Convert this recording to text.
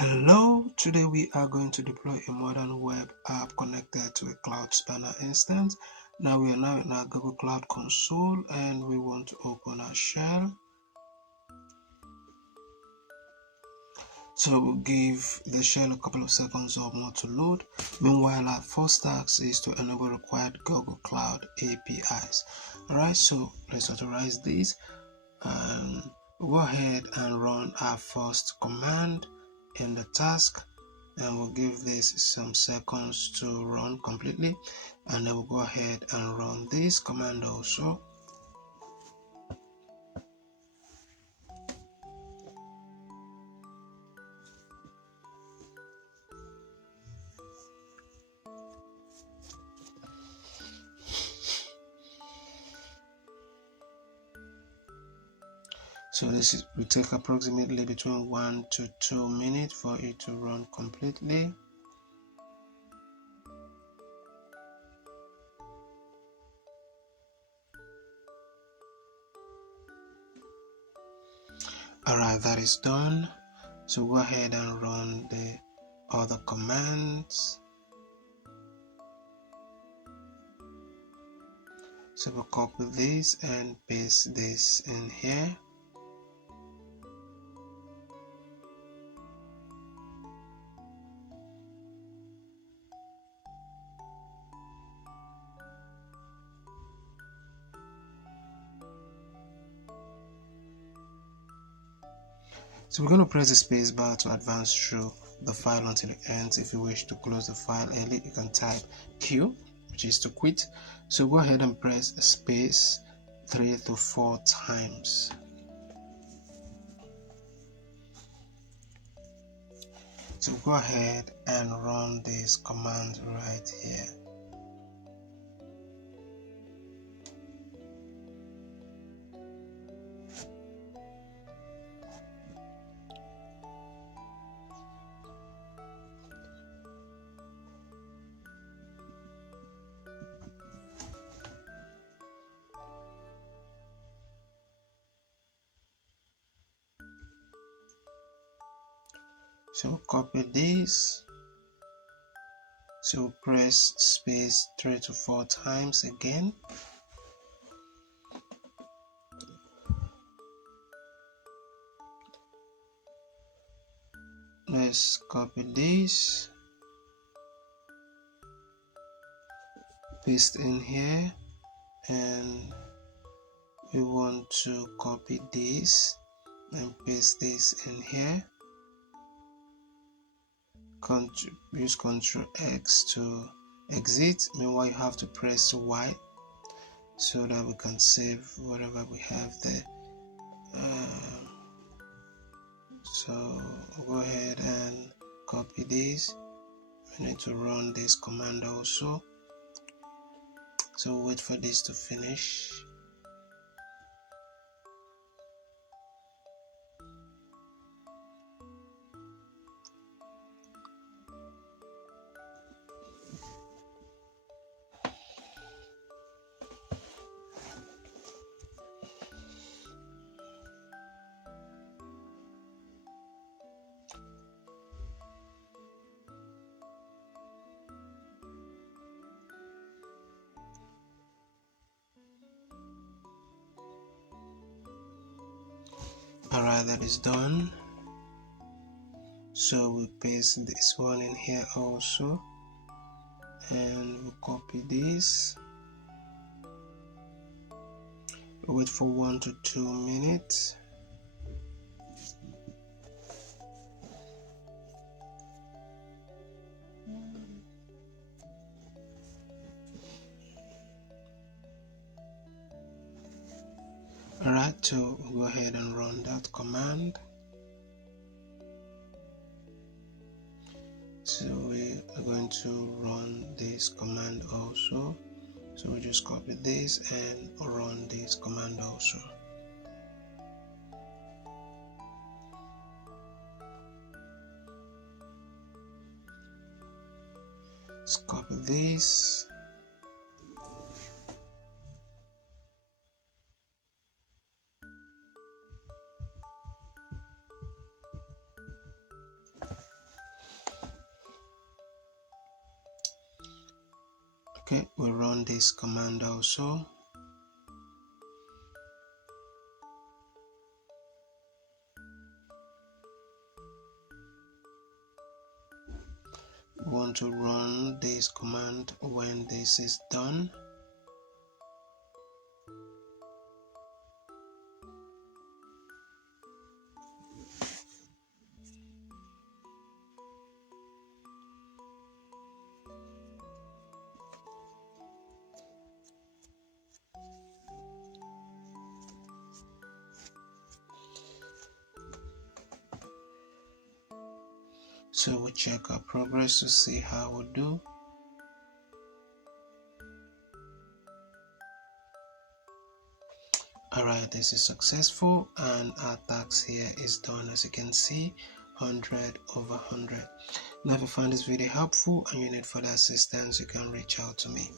Hello, today we are going to deploy a modern web app connected to a Cloud Spanner instance. Now we are in our Google Cloud Console and we want to open our shell. So we'll give the shell a couple of seconds or more to load. Meanwhile, our first task is to enable required Google Cloud APIs. Alright, so let's authorize this and go ahead and run our first command in the task, and we'll give this some seconds to run completely, and then we'll go ahead and run this command also. So this will take approximately between 1 to 2 minutes for it to run completely. Alright, that is done. So go ahead and run the other commands. So we'll copy this and paste this in here. So we're going to press the space bar to advance through the file until it ends. If you wish to close the file early, you can type Q, which is to quit. So go ahead and press space 3 to 4 times. So go ahead and run this command right here. So copy this. So press space 3 to 4 times again. Let's copy this, paste in here, and we want to copy this and paste this in here. Use Ctrl X to exit. Meanwhile, you have to press Y so that we can save whatever we have there. So go ahead and copy this. We need to run this command also. So wait for this to finish. Alright, that is done. So we paste this one in here also, and we'll copy this. Wait for 1 to 2 minutes. Alright, so we'll go ahead and run that command. So we are going to run this command also. So we just copy this and run this command also. Let's copy this. Okay, we run this command also. We want to run this command when this is done. So we check our progress to see how we do. Alright, this is successful and our tax here is done. As you can see, 100/100. Now if you find this video helpful and you need further assistance, you can reach out to me.